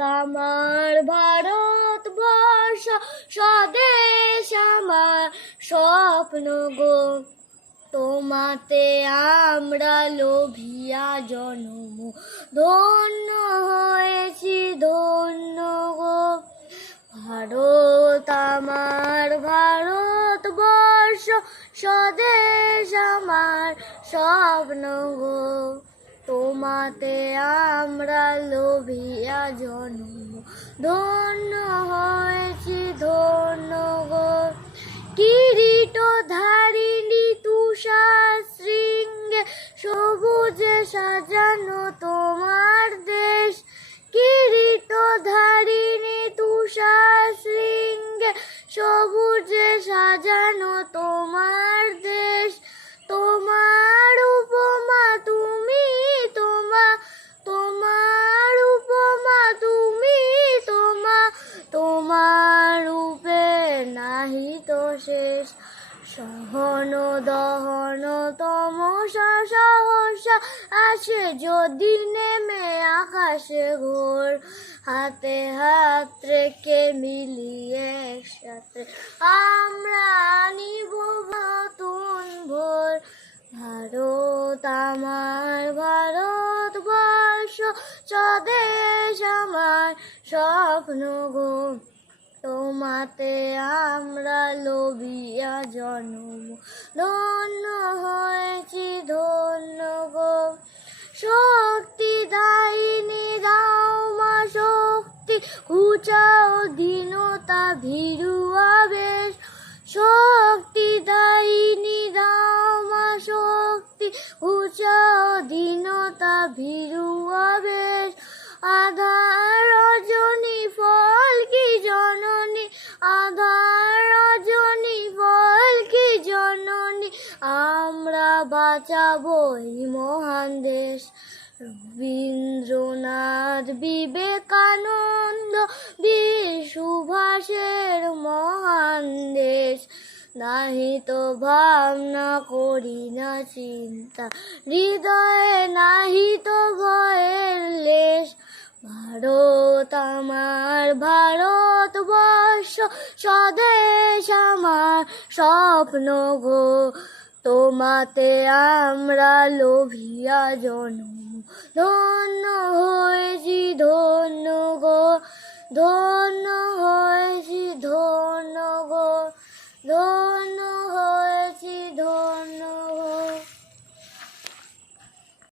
আমার ভারতবর্ষ স্বদেশ আমার স্বপ্ন গো। তোমাতে আমরা লোভিয়া জন্ম ধন্য হয়েছি ধন্য গো। ভারত আমার ভারতবর্ষ স্বদেশ আমার স্বপ্ন গো। তোমাতে আমরা লোভিয়া জন্ম ধন্য হয়েছি ধন্য গো। কিরীট ধারিণী তুষার শৃঙ্গে সবুজে সাজানো তোমার দেশ। কিরীট ধারিণী তুষার শৃঙ্গে সবুজে সাজানো তোমার দেশ। তোমার উপমা তুমি তোমার উপমা তুমি তোমার রূপে নাহি তো শেষ। সহন দহন তমসা সহসা আসে যদি নেমে আকাশে ঘোর। হাতে হাত রেখে মিলিয়ে একসাথে আমরা আনিব নতুন ভোর। ভারত আমার ভারতবর্ষ স্বদেশ আমার স্বপ্ন গো। তোমাতে আমরা লোভিয়া জন্ম ধন্য হয়েছি ধন্য গো। শক্তি দায়িনী দাও মা শক্তি, ঘুচাও দীনতা ভীরু আবেশ। শক্তি দায়িনী দাও মা শক্তি, ঘুচাও দীনতা ভীরু আবেশ। আধার রজনী ফল কি জননী, আধার রজনী ফল কি জননী, আমরা বাঁচাবো এই মহান দেশ। রবীন্দ্রনাথ বিবেকানন্দ বীর সুভাষের মহান দেশ। নাহি তো ভাবনা করি না চিন্তা, হৃদয়ে নাহি তো ভয়ের লেশ। ভারত আমার ভারতবর্ষ স্বদেশ আমার স্বপ্ন গো। তোমাতে আমরা লোভিয়া জন্ম ধন্য হয়েছি ধন্য গো। ধন্য হয়েছি ধন্য গো ধন্য।